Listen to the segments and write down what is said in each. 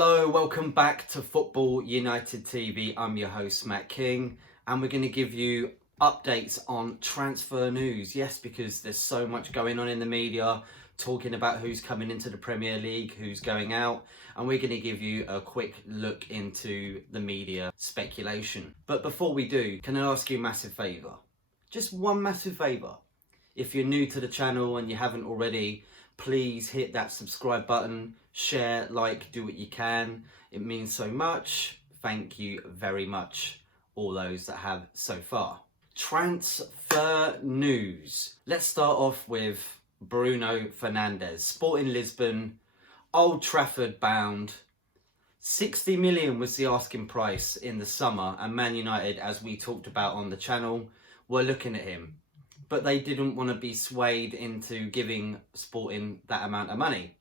Hello, welcome back to Football United TV. I'm your host, Matt King, and we're going to give you updates on transfer news. Yes, because there's so much going on in the media, talking about who's coming into the Premier League, who's going out, and we're going to give you a quick look into the media speculation. But before we do, can I ask you a massive favour? Just one massive favour. If you're new to the channel and you haven't already, please hit that subscribe button, share, like, do what you can. It means so much. Thank you very much, all those that have so far. Transfer news. Let's start off with Bruno Fernandes. Sporting Lisbon, Old Trafford bound. 60 million was the asking price in the summer, and Man United, as we talked about on the channel, were looking at him. But they didn't want to be swayed into giving Sporting that amount of money.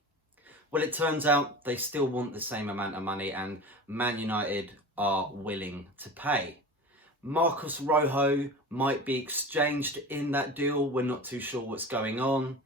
Well, it turns out they still want the same amount of money, and Man United are willing to pay. Marcos Rojo might be exchanged in that deal. We're not too sure what's going on.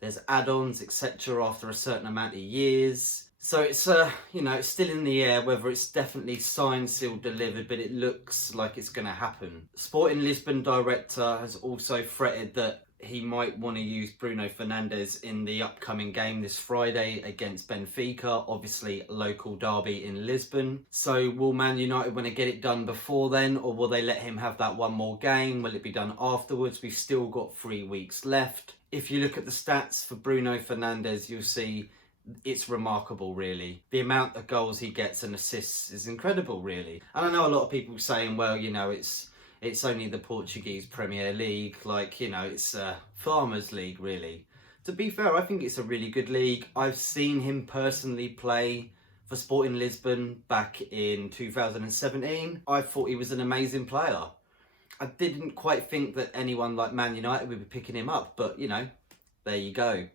There's add-ons, etc. after a certain amount of years. So it's, it's still in the air whether it's definitely signed, sealed, delivered, but it looks like it's going to happen. Sporting Lisbon director has also threatened that he might want to use Bruno Fernandes in the upcoming game this Friday against Benfica, obviously local derby in Lisbon. So will Man United want to get it done before then, or will they let him have that one more game? Will it be done afterwards? We've still got 3 weeks left. If you look at the stats for Bruno Fernandes, you'll see it's remarkable, really. The amount of goals he gets and assists is incredible, really. And I know a lot of people saying, well, it's only the Portuguese Premier League, it's a farmers league, really. To be fair, I think it's a really good league. I've seen him personally play for Sporting Lisbon back in 2017. I thought he was an amazing player. I didn't quite think that anyone like Man United would be picking him up, but, there you go.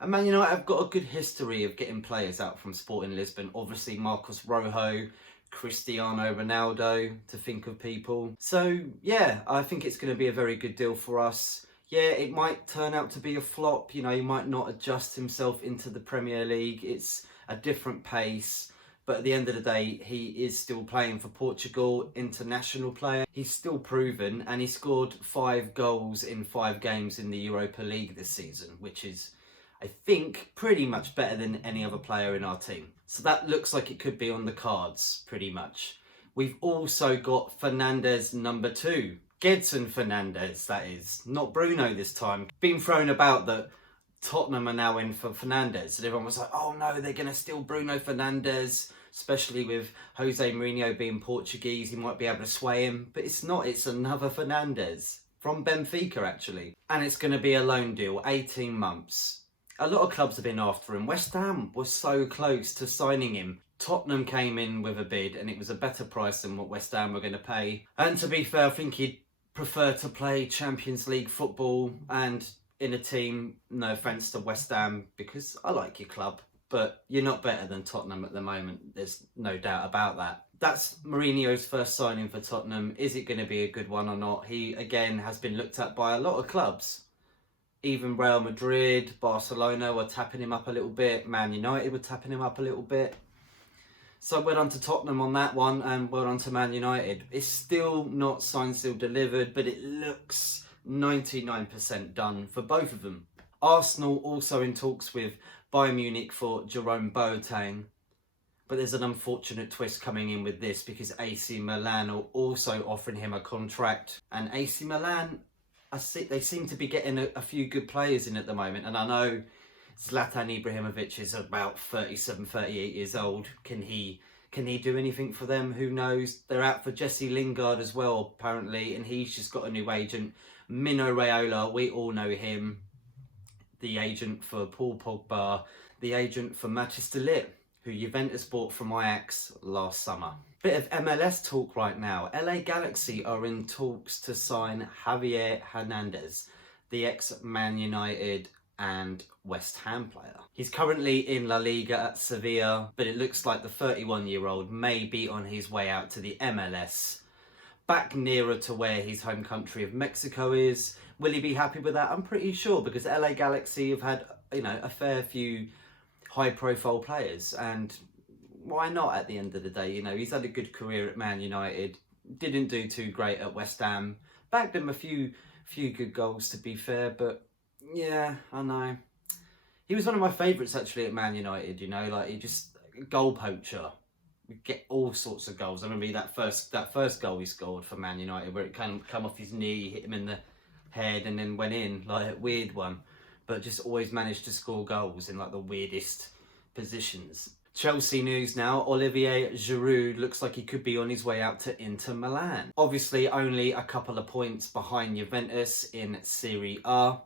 And Man United have got a good history of getting players out from Sporting Lisbon. Obviously, Marcos Rojo, Cristiano Ronaldo, to think of people. So, yeah, I think it's going to be a very good deal for us. Yeah, it might turn out to be a flop. He might not adjust himself into the Premier League. It's a different pace. But at the end of the day, he is still playing for Portugal, international player. He's still proven, and he scored 5 goals in 5 games in the Europa League this season, which is, I think, pretty much better than any other player in our team. So that looks like it could be on the cards, pretty much. We've also got Fernandes number 2. Gedson Fernandes, that is. Not Bruno this time. Being thrown about that Tottenham are now in for Fernandes. And everyone was like, oh no, they're going to steal Bruno Fernandes. Especially with Jose Mourinho being Portuguese, he might be able to sway him. But it's not, it's another Fernandes. From Benfica, actually. And it's going to be a loan deal, 18 months. A lot of clubs have been after him. West Ham was so close to signing him. Tottenham came in with a bid, and it was a better price than what West Ham were going to pay. And to be fair, I think he'd prefer to play Champions League football and in a team, no offence to West Ham, because I like your club, but you're not better than Tottenham at the moment. There's no doubt about that. That's Mourinho's first signing for Tottenham. Is it going to be a good one or not? He, again, has been looked at by a lot of clubs. Even Real Madrid, Barcelona were tapping him up a little bit. Man United were tapping him up a little bit. So well done to Tottenham on that one, and well done to Man United. It's still not signed, sealed, delivered, but it looks 99% done for both of them. Arsenal also in talks with Bayern Munich for Jerome Boateng. But there's an unfortunate twist coming in with this, because AC Milan are also offering him a contract. And AC Milan, they seem to be getting a few good players in at the moment. And I know Zlatan Ibrahimovic is about 37, 38 years old. Can he do anything for them? Who knows? They're out for Jesse Lingard as well, apparently. And he's just got a new agent. Mino Raiola, we all know him. The agent for Paul Pogba. The agent for Matthijs de Ligt, who Juventus bought from Ajax last summer. Bit of MLS talk right now. LA Galaxy are in talks to sign Javier Hernandez, the ex-Man United and West Ham player. He's currently in La Liga at Sevilla, but it looks like the 31-year-old may be on his way out to the MLS, back nearer to where his home country of Mexico is. Will he be happy with that? I'm pretty sure, because LA Galaxy have had, a fair few high-profile players, and why not at the end of the day? You know, he's had a good career at Man United. Didn't do too great at West Ham. Bagged him a few good goals, to be fair, but yeah, I know. He was one of my favourites actually at Man United, you know, like he just goal poacher. We get all sorts of goals. I remember that first goal he scored for Man United where it kind of come off his knee, hit him in the head and then went in, like a weird one. But just always managed to score goals in like the weirdest positions. Chelsea news now. Olivier Giroud looks like he could be on his way out to Inter Milan. Obviously only a couple of points behind Juventus in Serie A.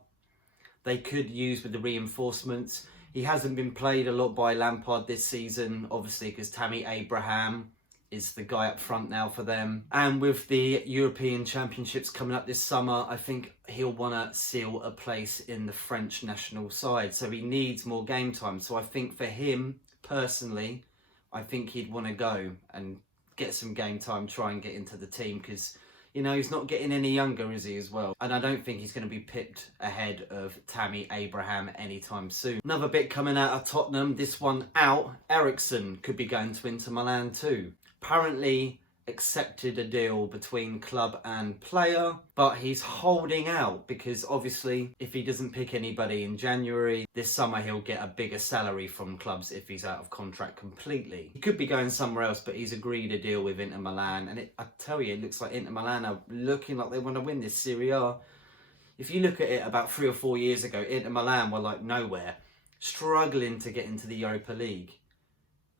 They could use with the reinforcements. He hasn't been played a lot by Lampard this season, obviously because Tammy Abraham is the guy up front now for them. And with the European Championships coming up this summer, I think he'll want to seal a place in the French national side. So he needs more game time. So I think for him, personally, I think he'd want to go and get some game time, try and get into the team because, you know, he's not getting any younger, is he, as well? And I don't think he's going to be pipped ahead of Tammy Abraham anytime soon. Another bit coming out of Tottenham, this one out, Eriksen could be going to Inter Milan too. Apparently accepted a deal between club and player, but he's holding out because obviously if he doesn't pick anybody in January, this summer he'll get a bigger salary from clubs if he's out of contract completely. He could be going somewhere else, but he's agreed a deal with Inter Milan, and I tell you, it looks like Inter Milan are looking like they want to win this Serie A. If you look at it about 3 or 4 years ago, Inter Milan were like nowhere, struggling to get into the Europa League.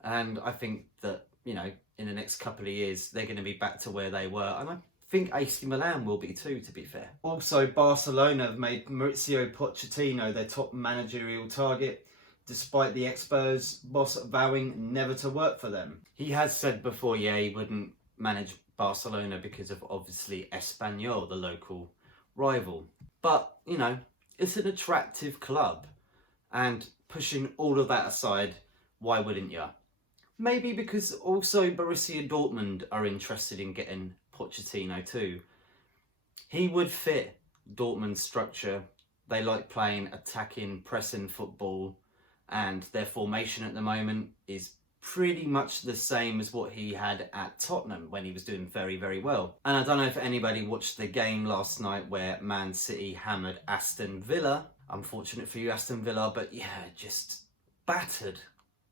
And I think that, you know, in the next couple of years, they're going to be back to where they were. And I think AC Milan will be too, to be fair. Also, Barcelona have made Mauricio Pochettino their top managerial target, despite the ex-Spurs boss vowing never to work for them. He has said before, yeah, he wouldn't manage Barcelona because of, obviously, Espanyol, the local rival. But, you know, it's an attractive club. And pushing all of that aside, why wouldn't you? Maybe because also Borussia Dortmund are interested in getting Pochettino too. He would fit Dortmund's structure. They like playing attacking, pressing football, and their formation at the moment is pretty much the same as what he had at Tottenham when he was doing very, very well. And I don't know if anybody watched the game last night where Man City hammered Aston Villa. Unfortunate for you, Aston Villa, but yeah, just battered.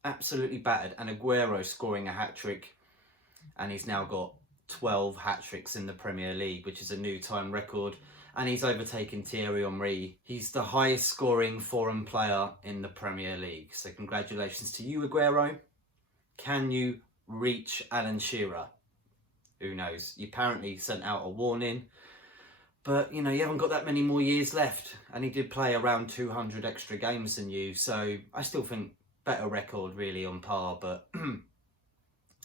Absolutely battered. And Aguero scoring a hat-trick, and he's now got 12 hat-tricks in the Premier League, which is a new time record, and he's overtaken Thierry Henry. He's the highest scoring foreign player in the Premier League, so congratulations to you, Aguero. Can you reach Alan Shearer? Who knows? You apparently sent out a warning, but you know, you haven't got that many more years left, and he did play around 200 extra games than you, so I still think better record really on par, but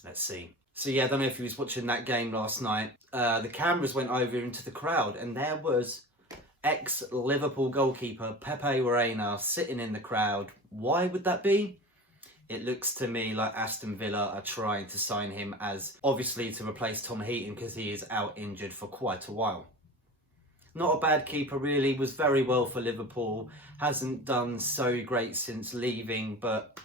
let's see. So yeah, I don't know if you was watching that game last night. The cameras went over into the crowd, and there was ex-Liverpool goalkeeper Pepe Reina sitting in the crowd. Why would that be? It looks to me like Aston Villa are trying to sign him as, obviously, to replace Tom Heaton because he is out injured for quite a while. Not a bad keeper really, was very well for Liverpool, hasn't done so great since leaving, but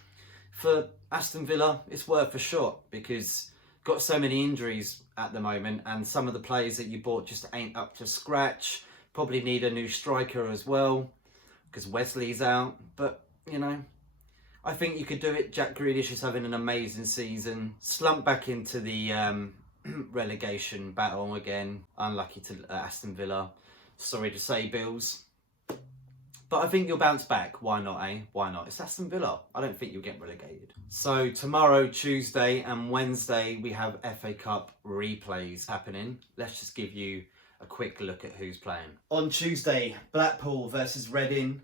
for Aston Villa it's worth a shot because got so many injuries at the moment, and some of the players that you bought just ain't up to scratch. Probably need a new striker as well because Wesley's out, but you know, I think you could do it. Jack Grealish is having an amazing season, slumped back into the relegation battle again, unlucky to Aston Villa. Sorry to say, Bills. But I think you'll bounce back. Why not, eh? Why not? It's Aston Villa. I don't think you'll get relegated. So tomorrow, Tuesday and Wednesday, we have FA Cup replays happening. Let's just give you a quick look at who's playing. On Tuesday, Blackpool versus Reading,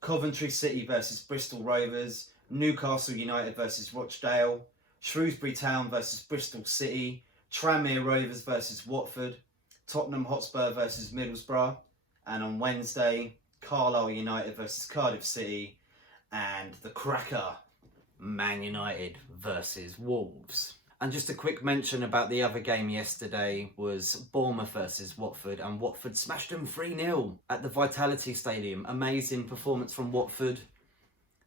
Coventry City versus Bristol Rovers, Newcastle United versus Rochdale, Shrewsbury Town versus Bristol City, Tranmere Rovers versus Watford, Tottenham Hotspur versus Middlesbrough, and on Wednesday, Carlisle United versus Cardiff City, and the cracker, Man United versus Wolves. And just a quick mention about the other game yesterday was Bournemouth versus Watford, and Watford smashed them 3-0 at the Vitality Stadium. Amazing performance from Watford.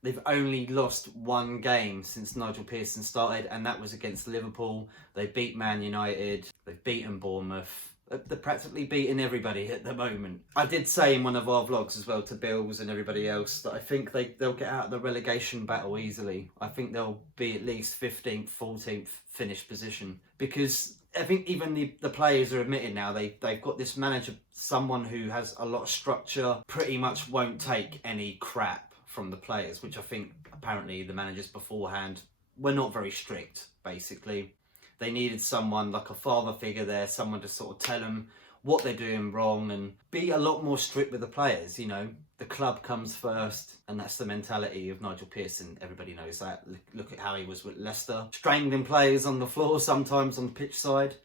They've only lost one game since Nigel Pearson started, and that was against Liverpool. They beat Man United, they've beaten Bournemouth. They're practically beating everybody at the moment. I did say in one of our vlogs as well to Bills and everybody else that I think they'll get out of the relegation battle easily. I think they'll be at least 15th, 14th finish position, because I think even the players are admitting now they've got this manager, someone who has a lot of structure, pretty much won't take any crap from the players, which I think apparently the managers beforehand were not very strict, basically. They needed someone like a father figure there, someone to sort of tell them what they're doing wrong and be a lot more strict with the players. You know, the club comes first, and that's the mentality of Nigel Pearson. Everybody knows that. Look at how he was with Leicester, strangling players on the floor, sometimes on the pitch side.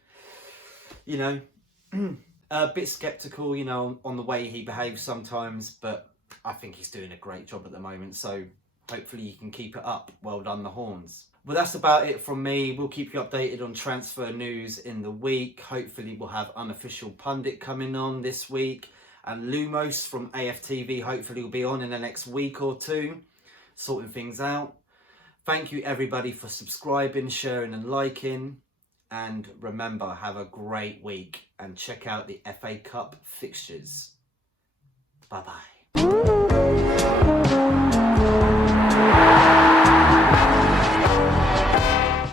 You know, a bit sceptical, you know, on the way he behaves sometimes, but I think he's doing a great job at the moment. So hopefully he can keep it up. Well done, the Horns. Well, that's about it from me. We'll keep you updated on transfer news in the week. Hopefully we'll have Unofficial Pundit coming on this week. And Lumos from AFTV hopefully will be on in the next week or two, sorting things out. Thank you everybody for subscribing, sharing and liking. And remember, have a great week and check out the FA Cup fixtures. Bye-bye.